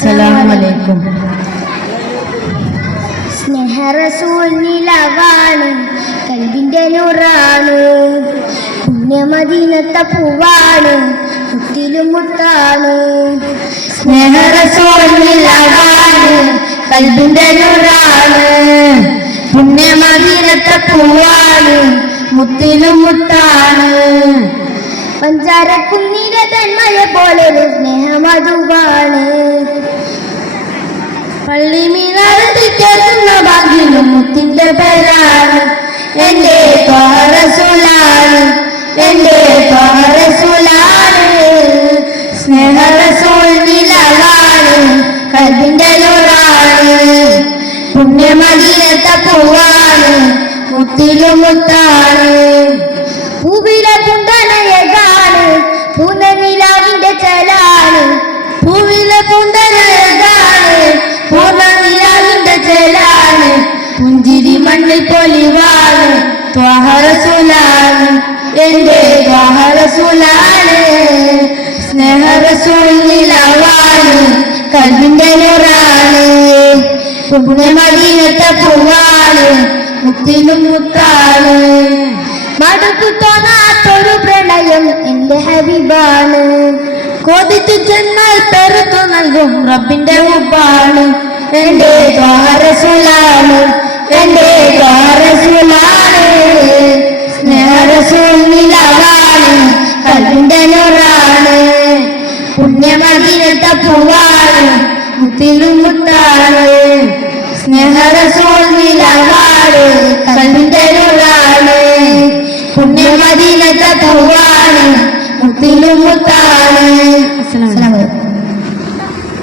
അസ്സലാമലൈക്കും. സ്നേഹ റസൂൽ നിലവാണ്, കൽബിന്റെ നൂറാണ്, പുണ്യമദീനത്തെ പൂവാണ്, മുത്തിലും മുത്താണ്. സ്നേഹ റസൂൽ നിലവാണ്, കൽബിന്റെ നൂറാണ്, പുണ്യമദീനത്തെ പൂവാണ്, മുത്തിലും മുത്താണ്. പഞ്ചാരക്കുന്നിലെ തന്മയ പോലെ സ്നേഹമധുവാണ്. പള്ളി മീനാടുന്ന ഭാഗ്യം മുത്തിന്റെ പേരാണ്. എന്റെ റസൂലാണ്, എന്റെ റസൂലാണ്. സ്നേഹ റസൂൽ നിലവാണ്, കൽബിന്റെ നൂറാണ്, പുണ്യമദീനത്തെ പൂവാണ്, മുത്തിലും മുത്താണ്. പൂവിലെ പുന്തനയകാണ്, പൂർണ്ണനിലാവിന്റെ ചലാണ്. പൂവിലെ പുന്തനയകാണ്, പൂർണ്ണനിലാവിന്റെ ചേലാണ്. പുഞ്ചിരി മണ്ണിൽ പൊലിവാണ്, ത്വാഹ റസൂലാണ്, എന്റെ ത്വാഹ റസൂലാണ്. സ്നേഹ റസൂൽ നിലവാണ്, കൽബിന്റെ നൂറാണ്, പുണ്യമദീനത്തെ പൂവാണ്, മുത്തിലും മുത്താണ്. മടുത്തു തോന്നാത്തൊരു പ്രണയം എന്റെ ഹബീബാണ്. കൊതിച്ചു ചെന്നാൽ പെറുത്തു നൽകും റബ്ബിന്റെ ഉപ്പാണ്. എന്റെ റസൂലാണ്, എന്റെ റസൂലാണ്. സ്നേഹ റസൂൽ നിലവാണ്, കൽബിന്റെ നൂറാണ്, പുണ്യമദീനത്തെ പൂവാണ്, മുത്തിലും മുത്താണ്. സ്നേഹ റസൂൽ നിലവാണ്, കൽബിന്റെ നൂറാണ്, പുണ്യമദീനത്തെ പൂവാണ്, മുത്തിലും മുത്താണ്.